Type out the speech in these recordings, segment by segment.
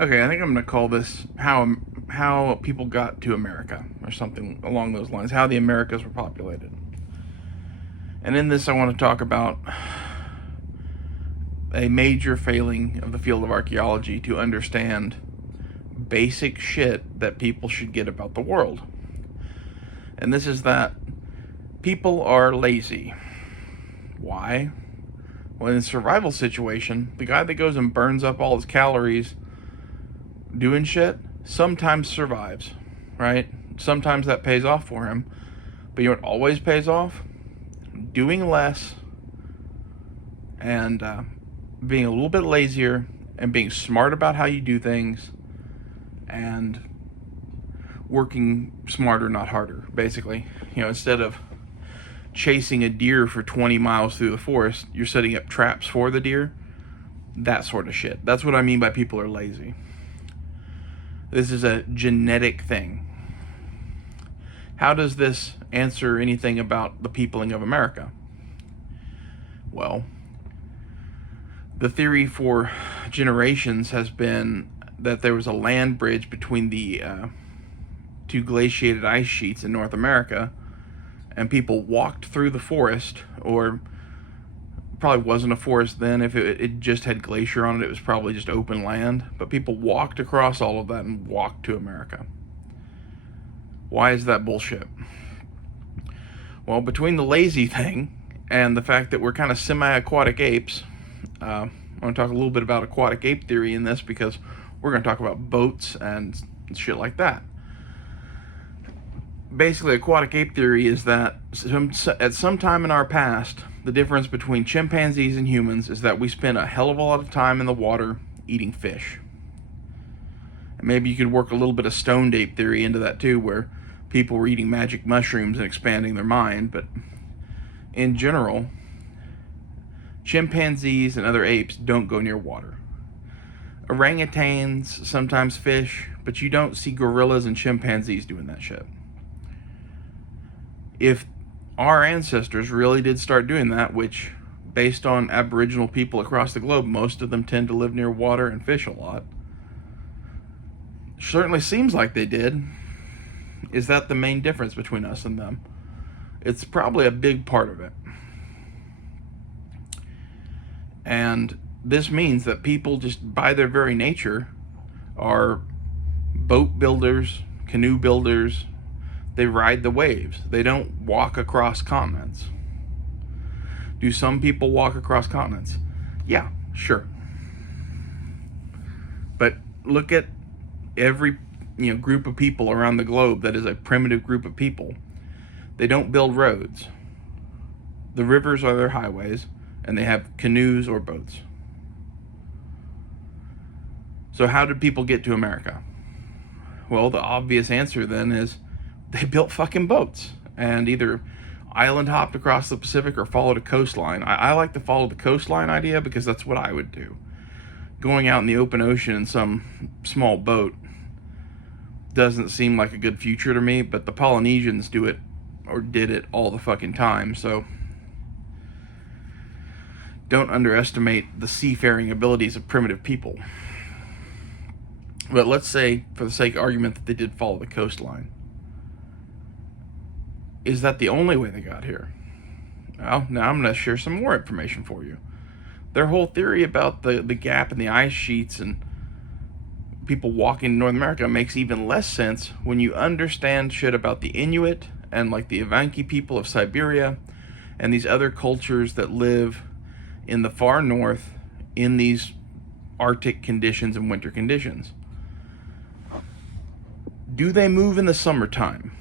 Okay, I think I'm going to call this how people got to America, or something along those lines. How the Americas were populated. And in this, I want to talk about a major failing of the field of archaeology to understand basic shit that people should get about the world. And this is that people are lazy. Why? Well, in a survival situation, the guy that goes and burns up all his calories doing shit sometimes survives, right? Sometimes that pays off for him. But you know what always pays off? Doing less and being a little bit lazier and being smart about how you do things and working smarter, not harder, basically. You know, instead of chasing a deer for 20 miles through the forest, you're setting up traps for the deer. That sort of shit. That's what I mean by people are lazy. This is a genetic thing. How does this answer anything about the peopling of America? Well, the theory for generations has been that there was a land bridge between the two glaciated ice sheets in North America, and people walked through the forest, or probably wasn't a forest then. If it just had glacier on it, it was probably just open land. But people walked across all of that and walked to America. Why is that bullshit? Well, between the lazy thing and the fact that we're kind of semi-aquatic apes, I want to talk a little bit about aquatic ape theory in this because we're going to talk about boats and shit like that. Basically, aquatic ape theory is that at some time in our past, the difference between chimpanzees and humans is that we spend a hell of a lot of time in the water eating fish. And maybe you could work a little bit of stoned ape theory into that too, where people were eating magic mushrooms and expanding their mind. But in general, chimpanzees and other apes don't go near water. Orangutans sometimes fish, but you don't see gorillas and chimpanzees doing that shit. If our ancestors really did start doing that, which, based on Aboriginal people across the globe, most of them tend to live near water and fish a lot, certainly seems like they did. Is that the main difference between us and them? It's probably a big part of it. And this means that people, just by their very nature, are boat builders, canoe builders. They ride the waves. They don't walk across continents. Do some people walk across continents? Yeah, sure. But look at every group of people around the globe that is a primitive group of people. They don't build roads. The rivers are their highways, and they have canoes or boats. So how did people get to America? Well, the obvious answer then is they built fucking boats and either island hopped across the Pacific or followed a coastline. I like to follow the coastline idea because that's what I would do. Going out in the open ocean in some small boat doesn't seem like a good future to me, but the Polynesians do it, or did it, all the fucking time, so don't underestimate the seafaring abilities of primitive people. But let's say, for the sake of argument, that they did follow the coastline. Is that the only way they got here? Well, now I'm going to share some more information for you. Their whole theory about the gap in the ice sheets and people walking in North America makes even less sense when you understand shit about the Inuit and like the Evenki people of Siberia and these other cultures that live in the far north in these Arctic conditions and winter conditions. Do they move in the summertime?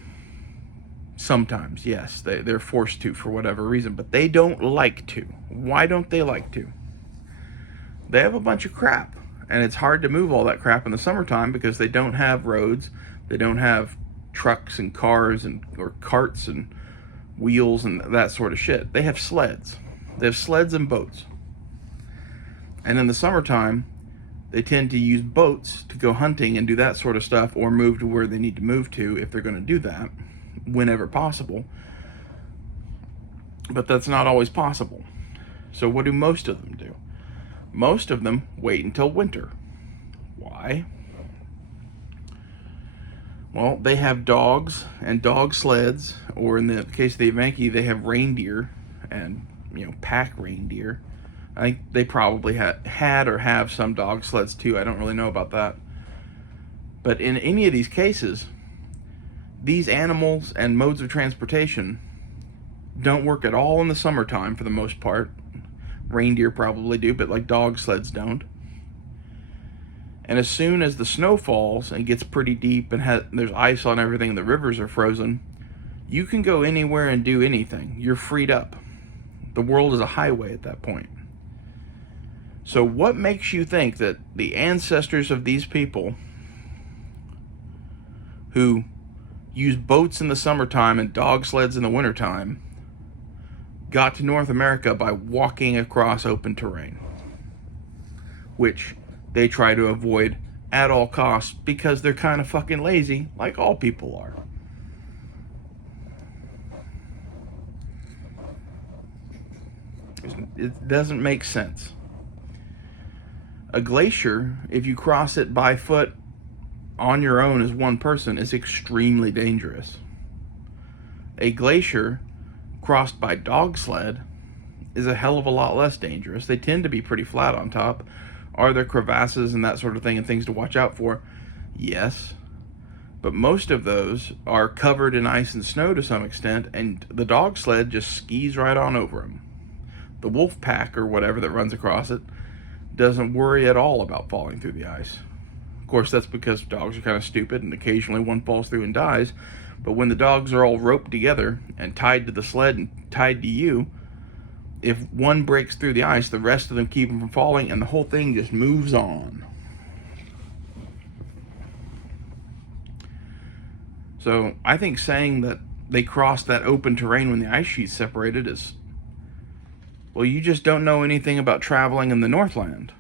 Sometimes, yes. They're forced to for whatever reason, but they don't like to. Why don't they like to? They have a bunch of crap, and it's hard to move all that crap in the summertime because they don't have roads, they don't have trucks and cars or carts and wheels and that sort of shit. They have sleds. They have sleds and boats. And in the summertime, they tend to use boats to go hunting and do that sort of stuff, or move to where they need to move to if they're going to do that whenever possible. But that's not always possible. So what do most of them do? Most of them wait until winter. Why? Well, they have dogs and dog sleds, or in the case of the Evenki, they have reindeer and, pack reindeer. I think they probably had or have some dog sleds too. I don't really know about that. But in any of these cases, these animals and modes of transportation don't work at all in the summertime for the most part. Reindeer probably do, but like dog sleds don't. And as soon as the snow falls and gets pretty deep and there's ice on everything and the rivers are frozen, you can go anywhere and do anything. You're freed up. The world is a highway at that point. So what makes you think that the ancestors of these people who use boats in the summertime and dog sleds in the wintertime got to North America by walking across open terrain, which they try to avoid at all costs because they're kind of fucking lazy, like all people are. It doesn't make sense. A glacier, if you cross it by foot on your own as one person, is extremely dangerous. A glacier crossed by dog sled is a hell of a lot less dangerous. They tend to be pretty flat on top. Are there crevasses and that sort of thing and things to watch out for? Yes. But most of those are covered in ice and snow to some extent, and the dog sled just skis right on over them. The wolf pack or whatever that runs across it doesn't worry at all about falling through the ice. Of course, that's because dogs are kind of stupid and occasionally one falls through and dies. But when the dogs are all roped together and tied to the sled and tied to you, if one breaks through the ice, the rest of them keep them from falling, and the whole thing just moves on. So I think saying that they crossed that open terrain when the ice sheet separated is, well, you just don't know anything about traveling in the Northland.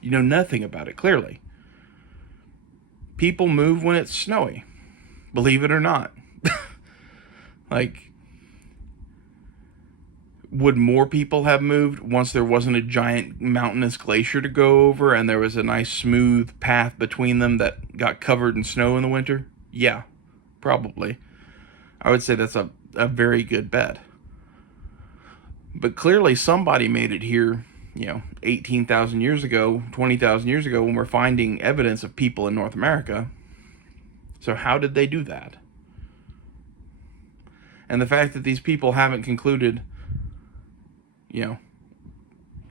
You know nothing about it, clearly. People move when it's snowy, believe it or not. Like, would more people have moved once there wasn't a giant mountainous glacier to go over and there was a nice smooth path between them that got covered in snow in the winter? Yeah, probably. I would say that's a very good bet. But clearly somebody made it here, 18,000 years ago, 20,000 years ago, when we're finding evidence of people in North America. So how did they do that? And the fact that these people haven't concluded,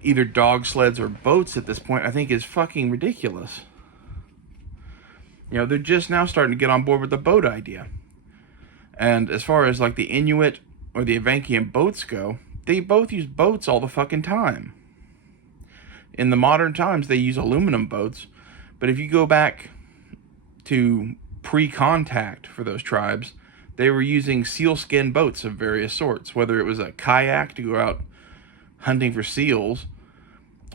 either dog sleds or boats at this point, I think is fucking ridiculous. They're just now starting to get on board with the boat idea. And as far as like the Inuit or the Evenkian boats go, they both use boats all the fucking time. In the modern times, they use aluminum boats. But if you go back to pre-contact for those tribes, they were using sealskin boats of various sorts, whether it was a kayak to go out hunting for seals,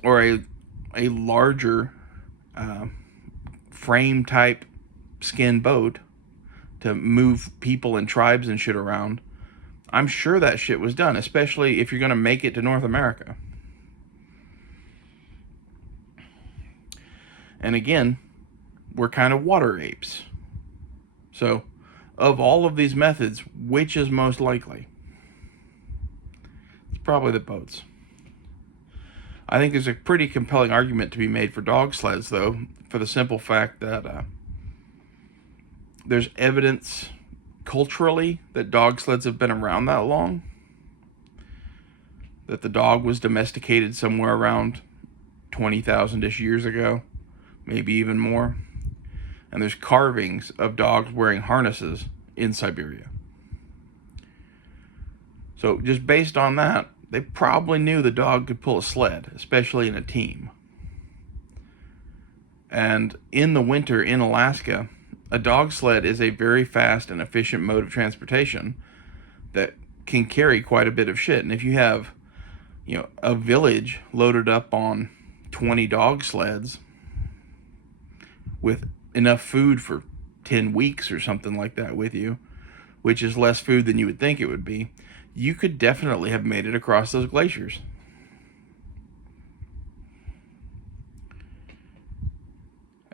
or a larger frame type skin boat to move people and tribes and shit around. I'm sure that shit was done, especially if you're going to make it to North America. And again, we're kind of water apes. So, of all of these methods, which is most likely? It's probably the boats. I think there's a pretty compelling argument to be made for dog sleds, though, for the simple fact that there's evidence culturally that dog sleds have been around that long. That the dog was domesticated somewhere around 20,000-ish years ago, maybe even more. And there's carvings of dogs wearing harnesses in Siberia. So just based on that, they probably knew the dog could pull a sled, especially in a team. And in the winter in Alaska, a dog sled is a very fast and efficient mode of transportation that can carry quite a bit of shit. And if you have, a village loaded up on 20 dog sleds with enough food for 10 weeks or something like that with you, which is less food than you would think it would be, you could definitely have made it across those glaciers.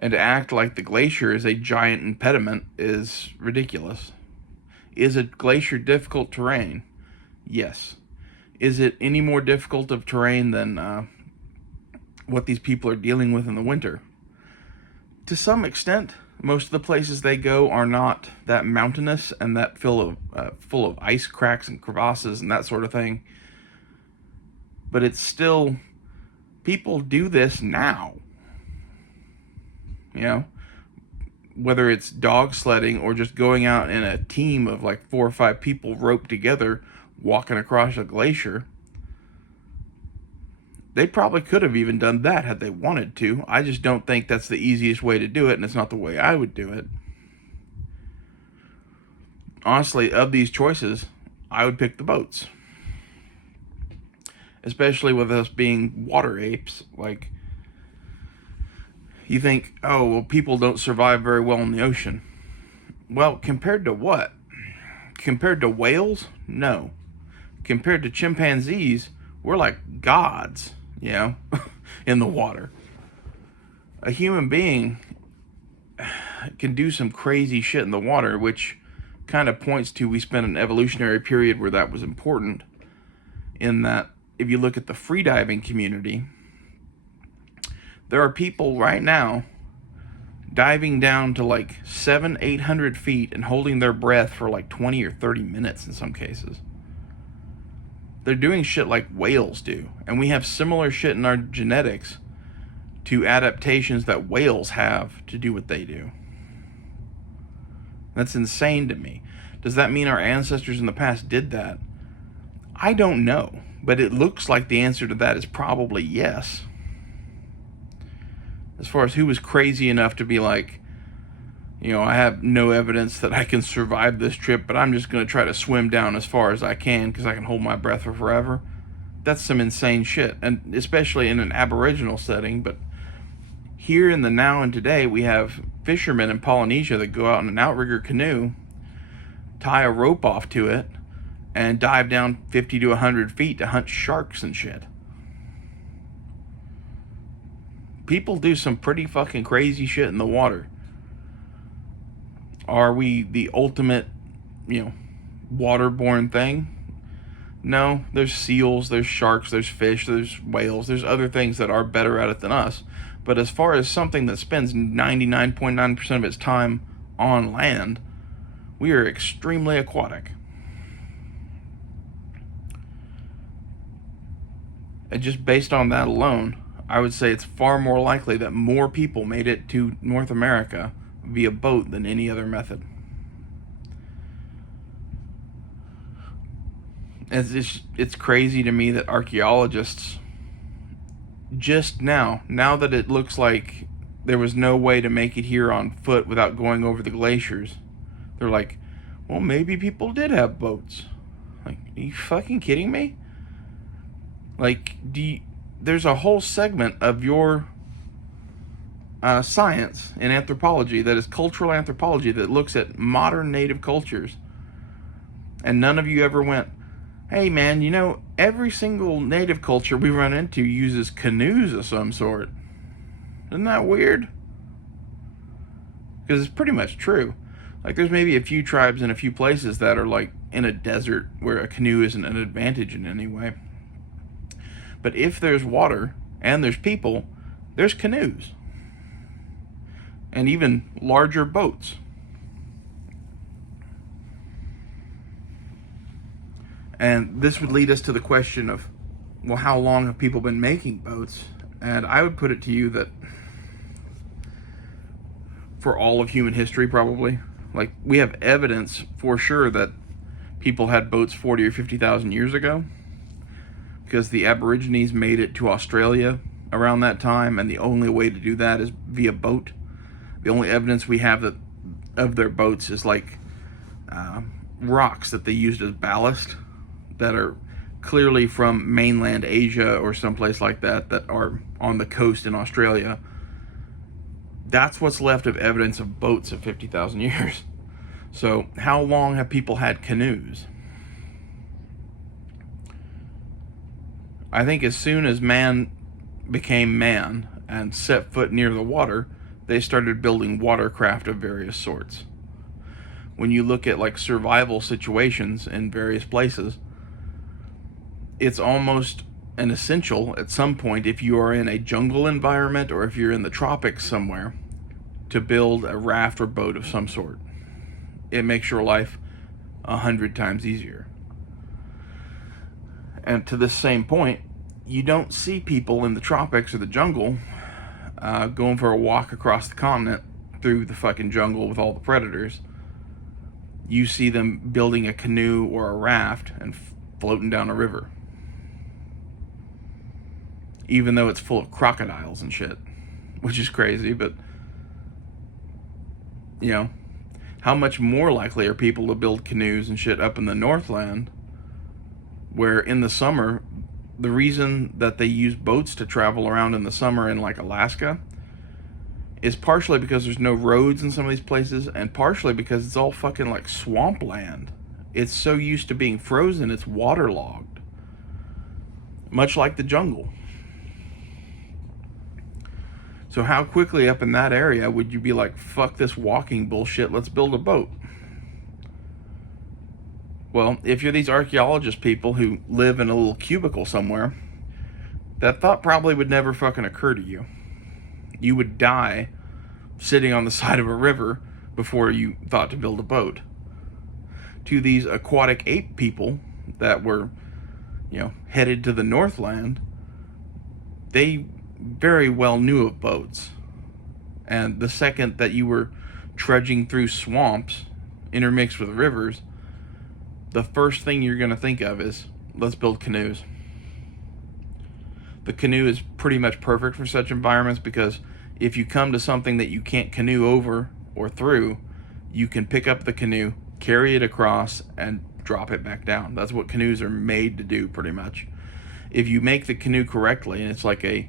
And to act like the glacier is a giant impediment is ridiculous. Is a glacier difficult terrain? Yes. Is it any more difficult of terrain than what these people are dealing with in the winter? To some extent. Most of the places they go are not that mountainous and that full of ice cracks and crevasses and that sort of thing. But it's still, people do this now. You know, whether it's dog sledding or just going out in a team of like 4 or 5 people roped together walking across a glacier. They probably could have even done that had they wanted to. I just don't think that's the easiest way to do it, and it's not the way I would do it. Honestly, of these choices, I would pick the boats. Especially with us being water apes. Like, you think, oh, well, people don't survive very well in the ocean. Well, compared to what? Compared to whales? No. Compared to chimpanzees, we're like gods, you know, in the water. A human being can do some crazy shit in the water, which kind of points to we spent an evolutionary period where that was important. In that, if you look at the freediving community, there are people right now diving down to like 700-800 feet and holding their breath for like 20 or 30 minutes in some cases. They're doing shit like whales do. And we have similar shit in our genetics to adaptations that whales have to do what they do. That's insane to me. Does that mean our ancestors in the past did that? I don't know. But it looks like the answer to that is probably yes. As far as who was crazy enough to be like, you know, I have no evidence that I can survive this trip, but I'm just going to try to swim down as far as I can because I can hold my breath for forever. That's some insane shit, and especially in an Aboriginal setting. But here in the now and today, we have fishermen in Polynesia that go out in an outrigger canoe, tie a rope off to it, and dive down 50 to 100 feet to hunt sharks and shit. People do some pretty fucking crazy shit in the water. Are we the ultimate, you know, waterborne thing? No, there's seals, there's sharks, there's fish, there's whales, there's other things that are better at it than us. But as far as something that spends 99.9% of its time on land, we are extremely aquatic. And just based on that alone, I would say it's far more likely that more people made it to North America via boat than any other method. It's crazy to me that archaeologists just now that it looks like there was no way to make it here on foot without going over the glaciers, they're like, well, maybe people did have boats. Like, are you fucking kidding me? Like, there's a whole segment of your science in anthropology that is cultural anthropology that looks at modern native cultures, and none of you ever went, hey man, you know, every single native culture we run into uses canoes of some sort. Isn't that weird? Because it's pretty much true. Like, there's maybe a few tribes in a few places that are like in a desert where a canoe isn't an advantage in any way. But if there's water and there's people, there's canoes. And even larger boats. And this would lead us to the question of, well, how long have people been making boats? And I would put it to you that for all of human history, probably. Like, we have evidence for sure that people had boats 40 or 50,000 years ago, because the Aborigines made it to Australia around that time, and the only way to do that is via boat. The only evidence we have of their boats is like rocks that they used as ballast that are clearly from mainland Asia or someplace like that are on the coast in Australia. That's what's left of evidence of boats of 50,000 years. So how long have people had canoes? I think as soon as man became man and set foot near the water, they started building watercraft of various sorts. When you look at like survival situations in various places, it's almost an essential at some point, if you are in a jungle environment or if you're in the tropics somewhere, to build a raft or boat of some sort. It makes your life 100 times easier. And to this same point, you don't see people in the tropics or the jungle going for a walk across the continent through the fucking jungle with all the predators. You see them building a canoe or a raft and floating down a river. Even though it's full of crocodiles and shit, which is crazy, but you know, how much more likely are people to build canoes and shit up in the Northland, where in the summer, the reason that they use boats to travel around in the summer in like Alaska is partially because there's no roads in some of these places, and partially because it's all fucking like swampland. It's so used to being frozen, it's waterlogged. Much like the jungle. So how quickly up in that area would you be like, fuck this walking bullshit, let's build a boat? Well, if you're these archaeologist people who live in a little cubicle somewhere, that thought probably would never fucking occur to you. You would die sitting on the side of a river before you thought to build a boat. To these aquatic ape people that were, headed to the Northland, they very well knew of boats. And the second that you were trudging through swamps intermixed with rivers, the first thing you're going to think of is, let's build canoes. The canoe is pretty much perfect for such environments because if you come to something that you can't canoe over or through, you can pick up the canoe, carry it across, and drop it back down. That's what canoes are made to do, pretty much. If you make the canoe correctly, and it's like a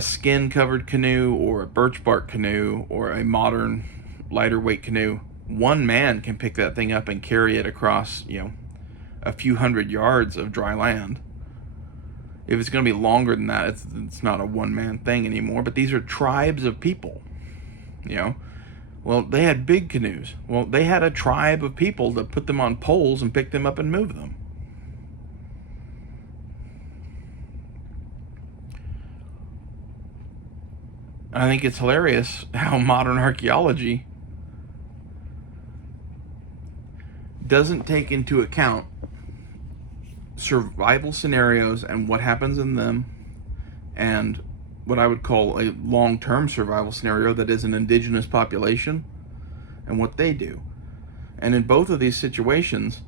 skin-covered canoe or a birch bark canoe or a modern lighter weight canoe, one man can pick that thing up and carry it across, a few hundred yards of dry land. If it's going to be longer than that, it's not a one-man thing anymore. But these are tribes of people, Well, they had big canoes. Well, they had a tribe of people to put them on poles and pick them up and move them. I think it's hilarious how modern archaeology doesn't take into account survival scenarios and what happens in them, and what I would call a long-term survival scenario that is an indigenous population and what they do. And in both of these situations,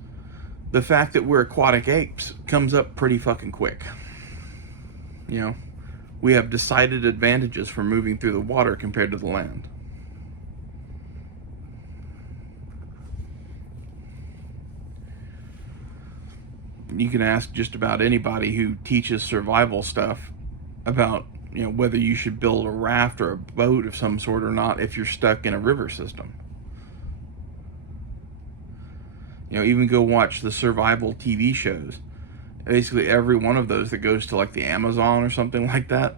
the fact that we're aquatic apes comes up pretty fucking quick. We have decided advantages for moving through the water compared to the land. You can ask just about anybody who teaches survival stuff about, whether you should build a raft or a boat of some sort or not if you're stuck in a river system. Even go watch the survival TV shows. Basically every one of those that goes to like the Amazon or something like that,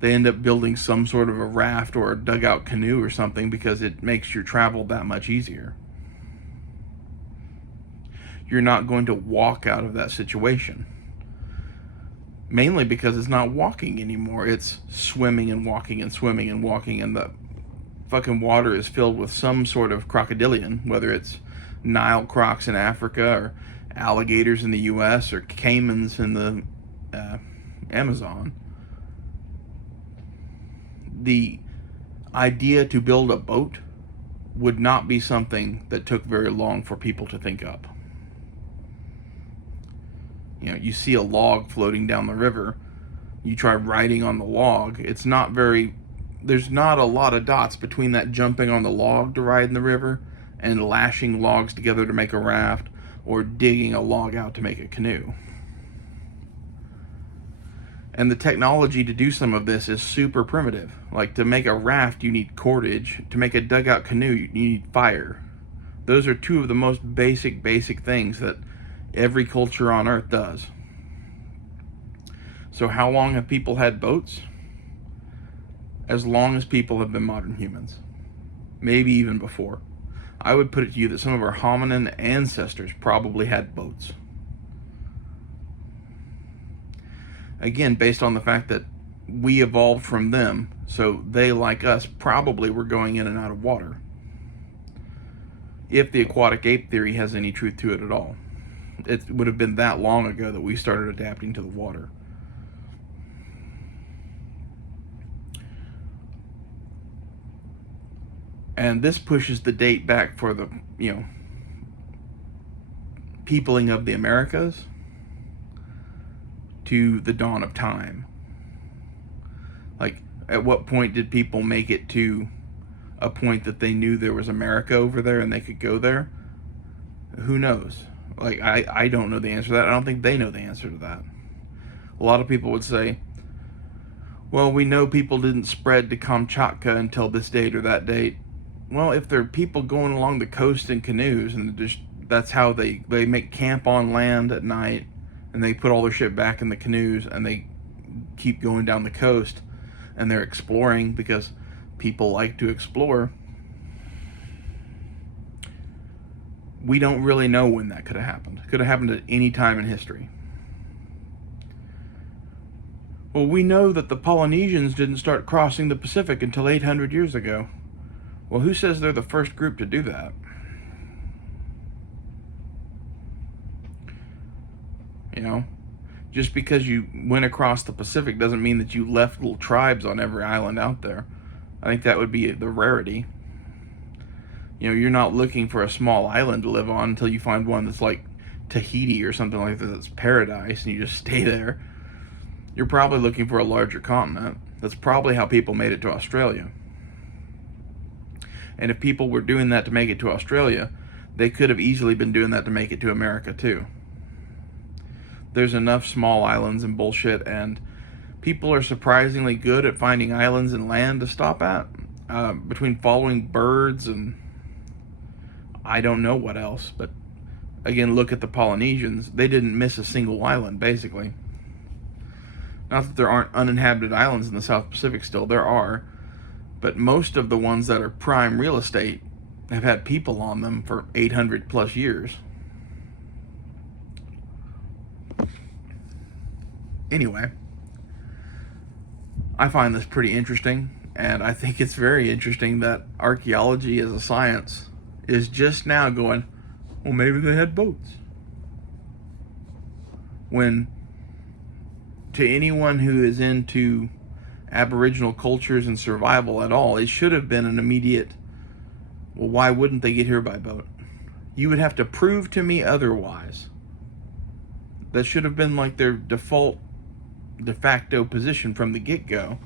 they end up building some sort of a raft or a dugout canoe or something because it makes your travel that much easier. You're not going to walk out of that situation. Mainly because it's not walking anymore. It's swimming and walking and swimming and walking, and the fucking water is filled with some sort of crocodilian, whether it's Nile crocs in Africa or alligators in the US or caimans in the Amazon. The idea to build a boat would not be something that took very long for people to think up. You see a log floating down the river, you try riding on the log, there's not a lot of dots between that jumping on the log to ride in the river and lashing logs together to make a raft or digging a log out to make a canoe. And the technology to do some of this is super primitive. Like, to make a raft, you need cordage. To make a dugout canoe, you need fire. Those are two of the most basic things that every culture on Earth does. So how long have people had boats? as long as people have been modern humans, maybe even before. I would put it to you that some of our hominin ancestors probably had boats. Again, based on the fact that we evolved from them, so they, like us, probably were going in and out of water. If the aquatic ape theory has any truth to it at all. It would have been that long ago that we started adapting to the water. And this pushes the date back for the, peopling of the Americas to the dawn of time. Like, at what point did people make it to a point that they knew there was America over there and they could go there? Who knows? Like, I don't know the answer to that. I don't think they know the answer to that. A lot of people would say, well, we know people didn't spread to Kamchatka until this date or that date. Well, if there are people going along the coast in canoes, and that's how they make camp on land at night, and they put all their shit back in the canoes, and they keep going down the coast, and they're exploring because people like to explore. We don't really know when that could have happened. It could have happened at any time in history. Well, we know that the Polynesians didn't start crossing the Pacific until 800 years ago. Well, who says they're the first group to do that? Just because you went across the Pacific doesn't mean that you left little tribes on every island out there. I think that would be the rarity. You're not looking for a small island to live on until you find one that's like Tahiti or something like that, that's paradise, and you just stay there. You're probably looking for a larger continent. That's probably how people made it to Australia. And if people were doing that to make it to Australia, they could have easily been doing that to make it to America too. There's enough small islands and bullshit, and people are surprisingly good at finding islands and land to stop at, between following birds and I don't know what else. But again, look at the Polynesians. They didn't miss a single island, basically. Not that there aren't uninhabited islands in the South Pacific still, there are. But most of the ones that are prime real estate have had people on them for 800 plus years. Anyway, I find this pretty interesting, and I think it's very interesting that archaeology as a science is just now going, well, maybe they had boats. When, to anyone who is into Aboriginal cultures and survival at all, it should have been an immediate, well, why wouldn't they get here by boat? You would have to prove to me otherwise. That should have been like their default, de facto position from the get-go,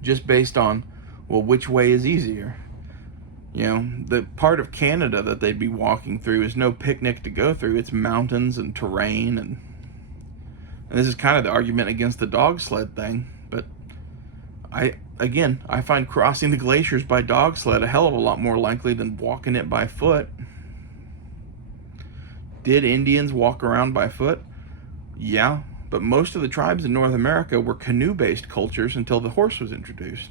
just based on, well, which way is easier? The part of Canada that they'd be walking through is no picnic to go through. It's mountains and terrain, and this is kind of the argument against the dog sled thing. But I find crossing the glaciers by dog sled a hell of a lot more likely than walking it by foot. Did Indians walk around by foot? Yeah, but most of the tribes in North America were canoe-based cultures until the horse was introduced.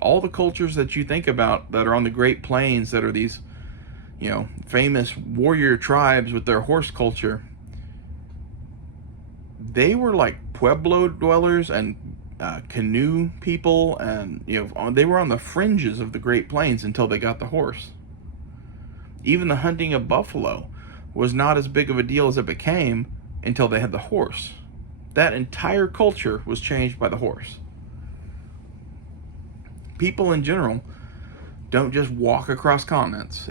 All the cultures that you think about that are on the Great Plains, that are these, famous warrior tribes with their horse culture, they were like Pueblo dwellers and canoe people, and they were on the fringes of the Great Plains until they got the horse. Even the hunting of buffalo was not as big of a deal as it became until they had the horse. That entire culture was changed by the horse. People in general don't just walk across continents.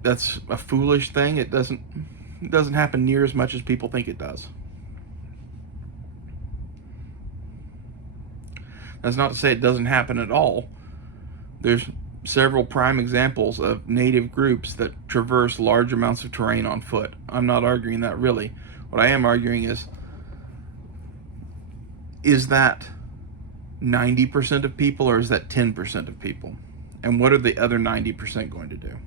That's a foolish thing. It doesn't happen near as much as people think it does. That's not to say it doesn't happen at all. There's several prime examples of native groups that traverse large amounts of terrain on foot. I'm not arguing that, really. What I am arguing is that 90% of people, or is that 10% of people? And what are the other 90% going to do?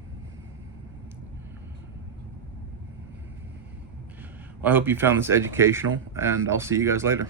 Well, I hope you found this educational, and I'll see you guys later.